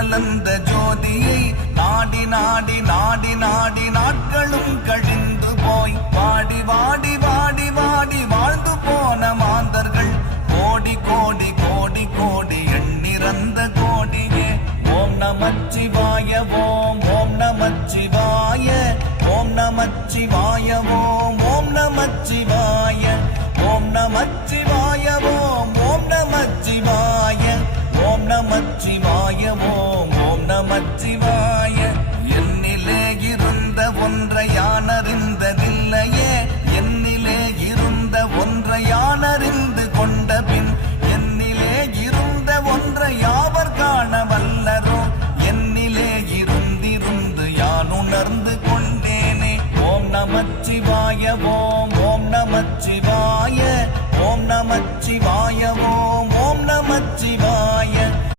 கலந்த ஜோதியை நாடி நாடி நாடி நாடி நாட்களும் கழிந்து போய் வாடி வாடி வாடி வாடி வாழ்ந்து போன மாந்தர்கள் கோடி கோடி கோடி கோடி எண்ணிறந்த கோடியே. ஓம் நமச்சிவாய ஓம் ஓம் நமச்சிவாய ஓம் நமச்சிவாய ஓம் ஓம் நமச்சிவாய ஓம் நமச்சிவாய ஓம் ஓம் நமச்சிவாய ஓம் நமச்சிவாய ஓம் ஓம் நமச்சிவாய.